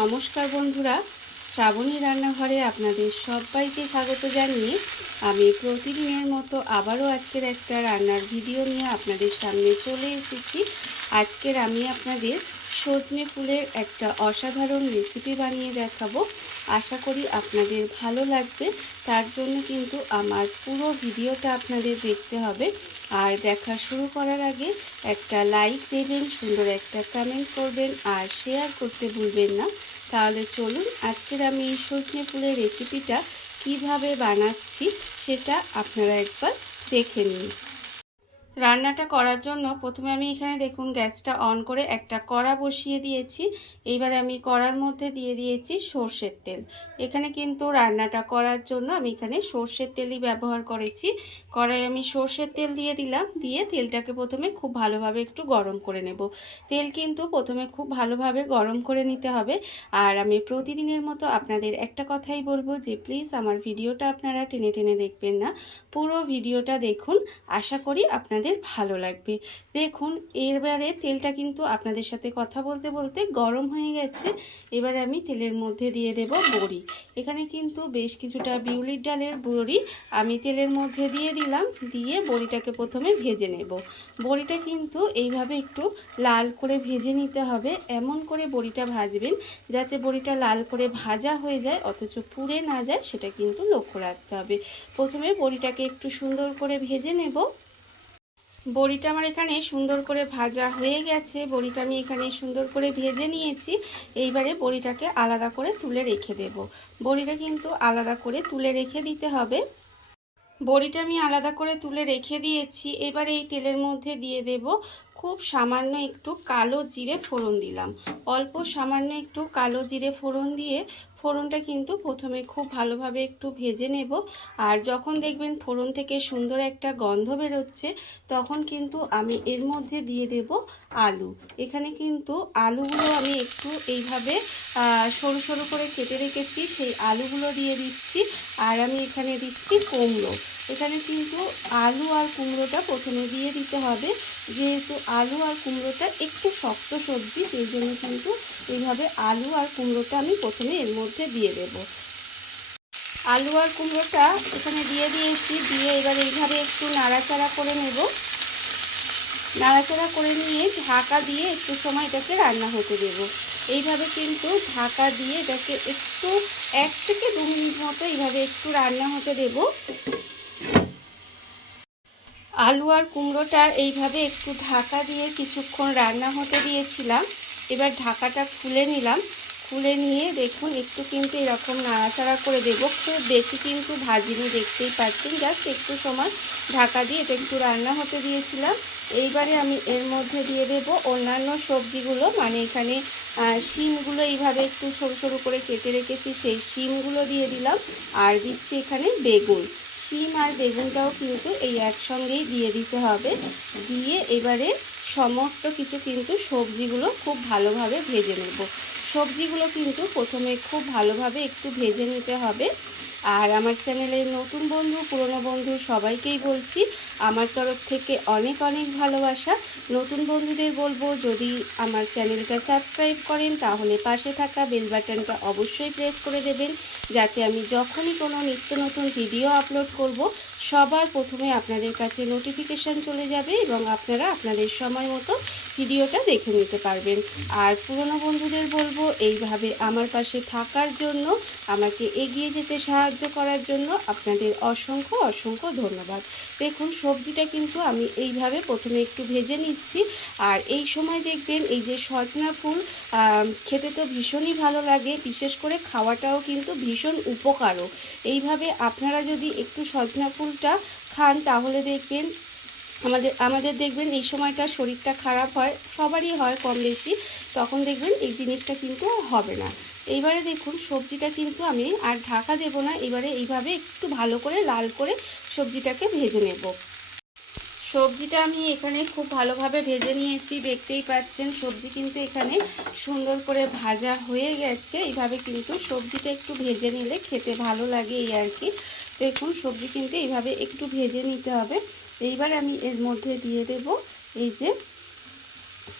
নমস্কার বন্ধুরা, শ্রাবণী রান্নাঘরে আপনাদের সবাইকে স্বাগত জানিয়ে আমি প্রতিদিনের মতো আবারও আজকের একটা রান্নার ভিডিও নিয়ে আপনাদের সামনে চলে এসেছি। আজকের আমি আপনাদের সজনে ফুলের একটা অসাধারণ রেসিপি বানিয়ে দেখাবো। আশা করি আপনাদের ভালো লাগবে। তার জন্য কিন্তু আমার পুরো ভিডিওটা আপনাদের দেখতে হবে। আর দেখা শুরু করার আগে একটা লাইক দেবেন, সুন্দর একটা কমেন্ট করবেন আর শেয়ার করতে ভুলবেন না। তাহলে চলুন আজকের আমি এই সজনে ফুলের রেসিপিটা কিভাবে বানাচ্ছি সেটা আপনারা একবার দেখে নিন। রান্নাটা করার জন্য প্রথমে আমি এখানে দেখুন গ্যাসটা অন করে একটা কড়া বসিয়ে দিয়েছি। এইবার আমি কড়ার মধ্যে দিয়ে দিয়েছি সর্ষের তেল। এখানে কিন্তু রান্নাটা করার জন্য আমি এখানে সর্ষের তেলই ব্যবহার করেছি। কড়াই আমি সর্ষের তেল দিয়ে দিলাম, দিয়ে তেলটাকে প্রথমে খুব ভালোভাবে একটু গরম করে নেব। তেল কিন্তু প্রথমে খুব ভালোভাবে গরম করে নিতে হবে। আর আমি প্রতিদিনের মতো আপনাদের একটা কথাই বলবো যে প্লিজ আমার ভিডিওটা আপনারা টেনে টেনে দেখবেন না, পুরো ভিডিওটা দেখুন। আশা করি আপনাদের ভালো লাগবে। দেখুন এবারে তেলটা কিন্তু আপনাদের সাথে কথা বলতে বলতে গরম হয়ে গেছে। এবারে আমি তেলের মধ্যে দিয়ে দেব বড়ি। এখানে কিন্তু বেশ কিছুটা বিউলির ডালের বড়ি আমি তেলের মধ্যে দিয়ে দিলাম, দিয়ে বড়িটাকে প্রথমে ভেজে নেব। বড়িটা কিন্তু এইভাবে একটু লাল করে ভেজে নিতে হবে। এমন করে বড়িটা ভাজবেন যাতে বড়িটা লাল করে ভাজা হয়ে যায় অথচ পুড়ে না যায়, সেটা কিন্তু লক্ষ্য রাখতে হবে। প্রথমে বড়িটাকে একটু সুন্দর করে ভেজে নেব। বড়িটা আমার এখানে সুন্দর করে ভাজা হয়ে গেছে। বড়িটা আমি এখানে সুন্দর করে ভেজে নিয়েছি। এইবারে বড়িটাকে আলাদা করে তুলে রেখে দেব। বড়িটা কিন্তু আলাদা করে তুলে রেখে দিতে হবে। বড়িটা আমি আলাদা করে তুলে রেখে দিয়েছি। এবার এই তেলের মধ্যে দিয়ে দেব খুব সামান্য একটু কালো জিরে ফোড়ন দিলাম। অল্প সামান্য একটু কালো জিরে ফোড়ন দিয়ে ফোড়নটা কিন্তু প্রথমে খুব ভালোভাবে একটু ভেজে নেব। আর যখন দেখবেন ফোড়ন থেকে সুন্দর একটা গন্ধ বেরোচ্ছে তখন কিন্তু আমি এর মধ্যে দিয়ে দেব আলু। এখানে কিন্তু আলুগুলো আমি একটু এইভাবে সরু সরু করে কেটে রেখেছি, সেই আলুগুলো দিয়ে দিচ্ছি। আর আমি এখানে দিচ্ছি কুমড়ো। এখানে কিন্তু আলু আর কুমড়োটা প্রথমে দিয়ে দিতে হবে, যেহেতু আলু আর কুমড়োটা একটু শক্ত সবজি, সেই জন্য কিন্তু এইভাবে আলু আর কুমড়োটা আমি প্রথমে এর মধ্যে দিয়ে দেব। আলু আর কুমড়োটা এখানে দিয়ে দিয়েছি, দিয়ে এবার এইভাবে একটু নাড়াচাড়া করে নেব। নাড়াচাড়া করে নিয়ে ঢাকা দিয়ে একটু সময় এটাকে রান্না হতে দেব। এইভাবে কিন্তু ঢাকা দিয়ে এটাকে একটু 1 থেকে 2 মিনিট মতো এইভাবে একটু রান্না হতে দেব। আলু আর কুমড়োটা এইভাবে একটু ঢাকা দিয়ে কিছুক্ষণ রান্না হতে দিয়েছিলাম। এবার ঢাকাটা খুলে নিলাম। খুলে নিয়ে দেখুন একটু কিন্তু এরকম নাড়াচাড়া করে দেব। খুব বেশি কিন্তু ভাজিনি, দেখতেই পাচ্ছেন, জাস্ট একটু সময় ঢাকা দিয়ে এটা একটু রান্না হতে দিয়েছিলাম। এইবারে আমি এর মধ্যে দিয়ে দেব অন্যান্য সবজিগুলো, মানে এখানে শিমগুলো এইভাবে একটু সরু সরু করে কেটে রেখেছি, সেই শিমগুলো দিয়ে দিলাম। আর দিচ্ছি এখানে বেগুন। শিম আর বেগুনটাও কিন্তু এই একসঙ্গেই দিয়ে দিতে হবে। দিয়ে এবারে সমস্ত কিছু কিন্তু সবজিগুলো খুব ভালোভাবে ভেজে নেব। সবজিগুলো কিন্তু প্রথমে খুব ভালোভাবে একটু ভেজে নিতে হবে। আর আমার চ্যানেলের নতুন বন্ধু পুরনো বন্ধু সবাইকেই বলছি আমার তরফ থেকে অনেক অনেক ভালোবাসা। নতুন বন্ধুদের বলবো যদি আমার চ্যানেলটা সাবস্ক্রাইব করেন তাহলে পাশে থাকা বেল বাটনটা অবশ্যই প্রেস করে দেবেন, যাতে আমি যখনই কোনো নিত্য নতুন ভিডিও আপলোড করব সবার প্রথমে আপনাদের কাছে নোটিফিকেশান চলে যাবে এবং আপনারা আপনাদের সময় মতো ভিডিওটা দেখে নিতে পারবেন। আর পুরনো বন্ধুদের বলবো এইভাবে আমার পাশে থাকার জন্য, আমাকে এগিয়ে যেতে সাহায্য করার জন্য আপনাদের অসংখ্য অসংখ্য ধন্যবাদ। দেখুন সবজিটা কিন্তু আমি এইভাবে প্রথমে একটু ভেজে নিচ্ছি। আর এই সময় দেখবেন এই যে সজনা ফুল খেতে তো ভীষণই ভালো লাগে, বিশেষ করে খাওয়াটাও কিন্তু ভীষণ উপকারও। এইভাবে আপনারা যদি একটু সজনা ফুলটা খান তাহলে দেখবেন আমাদের দেখবেন এই সময়টা শরীরটা খারাপ হয়, সবারই হয় কম বেশি, তখন দেখবেন এই জিনিসটা কিন্তু হবে না। এইবারে দেখুন সবজিটা কিন্তু আমি আর ঢাকা দেব না, এবারে এইভাবে একটু ভালো করে লাল করে সবজিটাকে ভেজে নেব। সবজিটা আমি এখানে খুব ভালোভাবে ভেজে নিয়েছি, দেখতেই পাচ্ছেন সবজি কিন্তু এখানে সুন্দর করে ভাজা হয়ে গেছে। এইভাবে কিন্তু সবজিটা একটু ভেজে নিলে খেতে ভালো লাগে, এই আর কি। দেখুন সবজি কিন্তু এইভাবে একটু ভেজে নিতে হবে। এইবার আমি এর মধ্যে দিয়ে দেব এই যে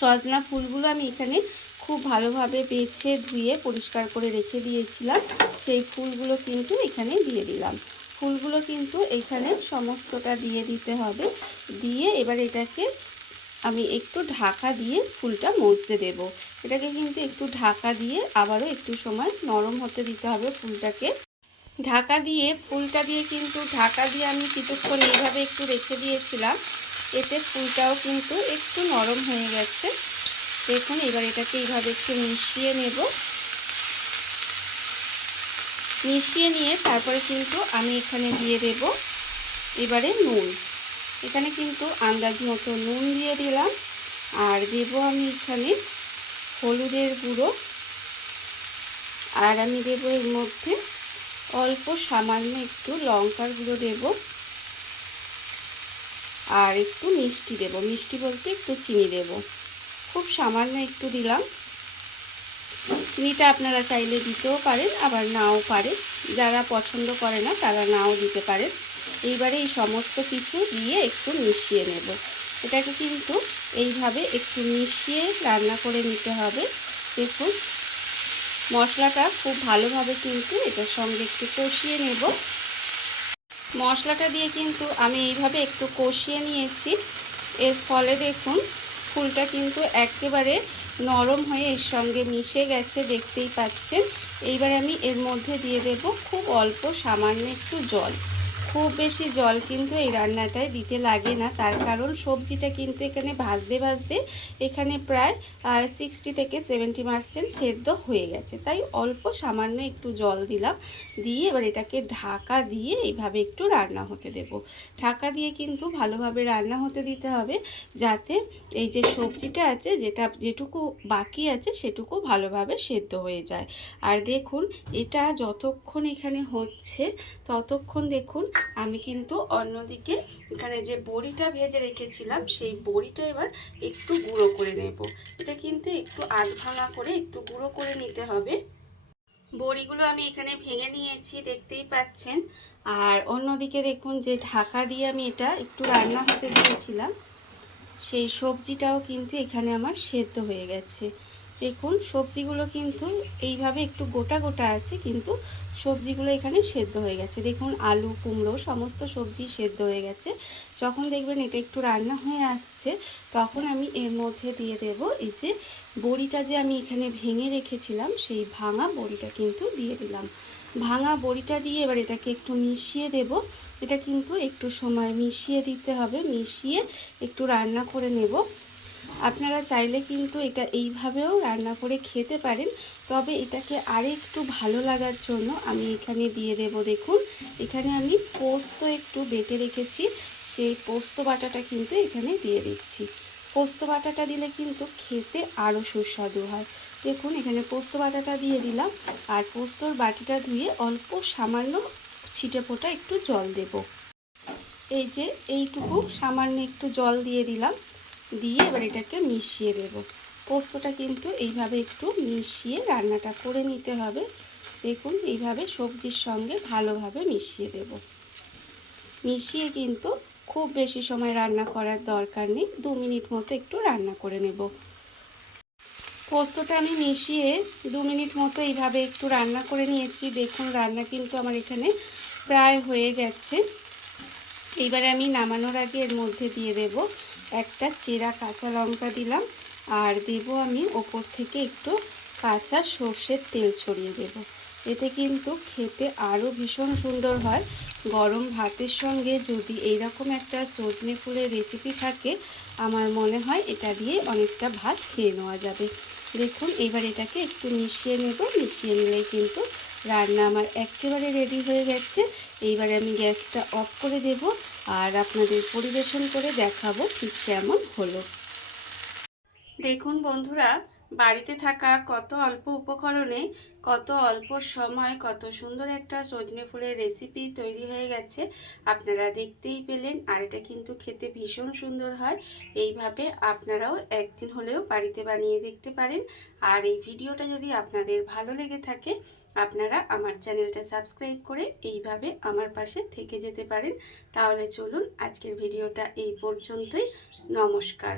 সজনা ফুলগুলো আমি এখানে খুব ভালোভাবে বেছে ধুয়ে পরিষ্কার করে রেখে দিয়েছিলাম, সেই ফুলগুলো কিন্তু এখানে দিয়ে দিলাম। ফুলগুলো কিন্তু এখানে সমস্তটা দিয়ে দিতে হবে। দিয়ে এবার এটাকে আমি একটু ঢাকা দিয়ে ফুলটা মজতে দেব। এটাকে কিন্তু একটু ঢাকা দিয়ে আবারও একটু সময় নরম হতে দিতে হবে ফুলটাকে। ঢাকা দিয়ে ফুলটা দিয়ে কিন্তু ঢাকা দিয়ে আমি কিছুক্ষণ এইভাবে একটু রেখে দিয়েছিলাম। এতে ফুলটাও কিন্তু একটু নরম হয়ে গেছে। দেখুন এবার এটাকে এইভাবে একটু মিশিয়ে নেব। মিশিয়ে নিয়ে তারপরে কিন্তু আমি এখানে দিয়ে দেব এবারে নুন। এখানে কিন্তু আন্দাজ মতো নুন দিয়ে দিলাম। আর দেব আমি এখানে হলুদের গুঁড়ো। আর আমি দেব এর মধ্যে অল্প সামান্য একটু লঙ্কার গুঁড়ো দেব। আর একটু মিষ্টি দেব, মিষ্টি বলতে একটু চিনি দেব, খুব সামান্য একটু দিলাম। চিনিটা আপনারা চাইলে দিতেও পারেন, আবার নাও পারেন। যারা পছন্দ করে না তারা নাও দিতে পারেন। এইবারে এই সমস্ত কিছু দিয়ে একটু মিশিয়ে নেব। এটাকে কিন্তু এইভাবে একটু মিশিয়ে রান্না করে নিতে হবে। দেখুন মশলাটা খুব ভালোভাবে কিন্তু এটার সঙ্গে একটু কষিয়ে নেব। মশলাটা দিয়ে কিন্তু আমি এইভাবে একটু কষিয়ে নিয়েছি। এর ফলে দেখুন ফুলটা কিন্তু একেবারে নরম হয়ে এর সঙ্গে মিশে গেছে, দেখতেই পাচ্ছেন। এইবার আমি এর মধ্যে দিয়ে দেব খুব অল্প সামান্য একটু জল। খুব বেশি জল কিন্তু এই রান্নাটায় দিতে লাগে না, তার কারণ সবজিটা কিন্তু এখানে ভাজতে ভাজতে এখানে প্রায় 60 থেকে 70% সেদ্ধ হয়ে গেছে। তাই অল্প সামান্য একটু জল দিলাম। দিয়ে এবার এটাকে ঢাকা দিয়ে এইভাবে একটু রান্না হতে দেব। ঢাকা দিয়ে কিন্তু ভালোভাবে রান্না হতে দিতে হবে, যাতে এই যে সবজিটা আছে যেটুকু বাকি আছে সেটুকু ভালোভাবে সেদ্ধ হয়ে যায়। আর দেখুন এটা যতক্ষণ এখানে হচ্ছে ততক্ষণ দেখুন আমি কিন্তু অন্যদিকে এখানে যে বড়িটা ভেজে রেখেছিলাম সেই বড়িটা এবার একটু গুঁড়ো করে নেব। এটা কিন্তু একটু আধ ভাঙা করে একটু গুঁড়ো করে নিতে হবে। বড়িগুলো আমি এখানে ভেঙে নিয়েছি, দেখতেই পাচ্ছেন। আর অন্যদিকে দেখুন যে ঢাকা দিয়ে আমি এটা একটু রান্না হতে দিয়েছিলাম সেই সবজিটাও কিন্তু এখানে আমার সেদ্ধ হয়ে গেছে। দেখুন সবজিগুলো কিন্তু এইভাবে একটু গোটা গোটা আছে, কিন্তু সবজিগুলো এখানে সেদ্ধ হয়ে গেছে। দেখুন আলু কুমড়ো সমস্ত সবজি সেদ্ধ হয়ে গেছে। যখন দেখবেন এটা একটু রান্না হয়ে আসছে তখন আমি এর মধ্যে দিয়ে দেব এই যে বড়িটা যে আমি এখানে ভেঙে রেখেছিলাম সেই ভাঙা বড়িটা কিন্তু দিয়ে দিলাম। ভাঙা বড়িটা দিয়ে এবার এটাকে একটু মিশিয়ে দেব। এটা কিন্তু একটু সময় মিশিয়ে দিতে হবে, মিশিয়ে একটু রান্না করে নেব। আপনারা চাইলে কিন্তু এটা এইভাবেও রান্না করে খেতে পারেন, তবে এটাকে আরেকটু ভালো লাগার জন্য আমি এখানে দিয়ে দেব। দেখুন এখানে আমি পোস্ত একটু বেটে রেখেছি, সেই পোস্ত বাটাটা কিন্তু এখানে দিয়ে দিচ্ছি। পোস্ত বাটাটা দিলে কিন্তু খেতে আরও সুস্বাদু হয়। দেখুন এখানে পোস্ত বাটাটা দিয়ে দিলাম। আর পোস্তর বাটিটা ধুয়ে অল্প সামান্য ছিটে ফোঁটা একটু জল দেব। এই যে এইটুকু সামান্য একটু জল দিয়ে দিলাম। দিয়ে এবার এটাকে মিশিয়ে দেব। পোস্তটা কিন্তু এইভাবে একটু মিশিয়ে রান্নাটা করে নিতে হবে। দেখুন এইভাবে সবজির সঙ্গে ভালোভাবে মিশিয়ে দেব। মিশিয়ে কিন্তু খুব বেশি সময় রান্না করার দরকার নেই, 2 মিনিট মতো একটু রান্না করে নেব। পোস্তটা আমি মিশিয়ে 2 মিনিট মতো এইভাবে একটু রান্না করে নিয়েছি। দেখুন রান্না কিন্তু আমার এখানে প্রায় হয়ে গেছে। এইবারে আমি নামানোর আগে এর মধ্যে দিয়ে দেব একটা চেরা কাঁচা লঙ্কা দিলাম। আর দেব আমি ওপর থেকে একটু কাঁচা সর্ষের তেল ছড়িয়ে দেব। এতে কিন্তু খেতে আরও ভীষণ সুন্দর হয়। গরম ভাতের সঙ্গে যদি এইরকম একটা সজনে ফুলের রেসিপি থাকে আমার মনে হয় এটা দিয়ে অনেকটা ভাত খেয়ে নেওয়া যাবে। দেখুন এবার এটাকে একটু মিশিয়ে নেব। মিশিয়ে নিলেই কিন্তু রান্না আমার একেবারে রেডি হয়ে গেছে। এইবারে আমি গ্যাসটা অফ করে দেব আর আপনাদের পরিবেশন করে দেখাবো ঠিক কেমন হলো। দেখুন বন্ধুরা, বাড়িতে থাকা কত অল্প উপকরণে কত অল্প সময় কত সুন্দর একটা সজনে ফুলের রেসিপি তৈরি হয়ে গেছে। আপনারা দেখতেই পেলেন। আর এটা কিন্তু খেতে ভীষণ সুন্দর হয়। এইভাবে আপনারাও একদিন হলেও বাড়িতে বানিয়ে দেখতে পারেন। আর এই ভিডিওটা যদি আপনাদের ভালো লেগে থাকে আপনারা আমার চ্যানেলটা সাবস্ক্রাইব করে এইভাবে আমার পাশে থেকে যেতে পারেন। তাহলে চলুন আজকের ভিডিওটা এই পর্যন্তই। নমস্কার।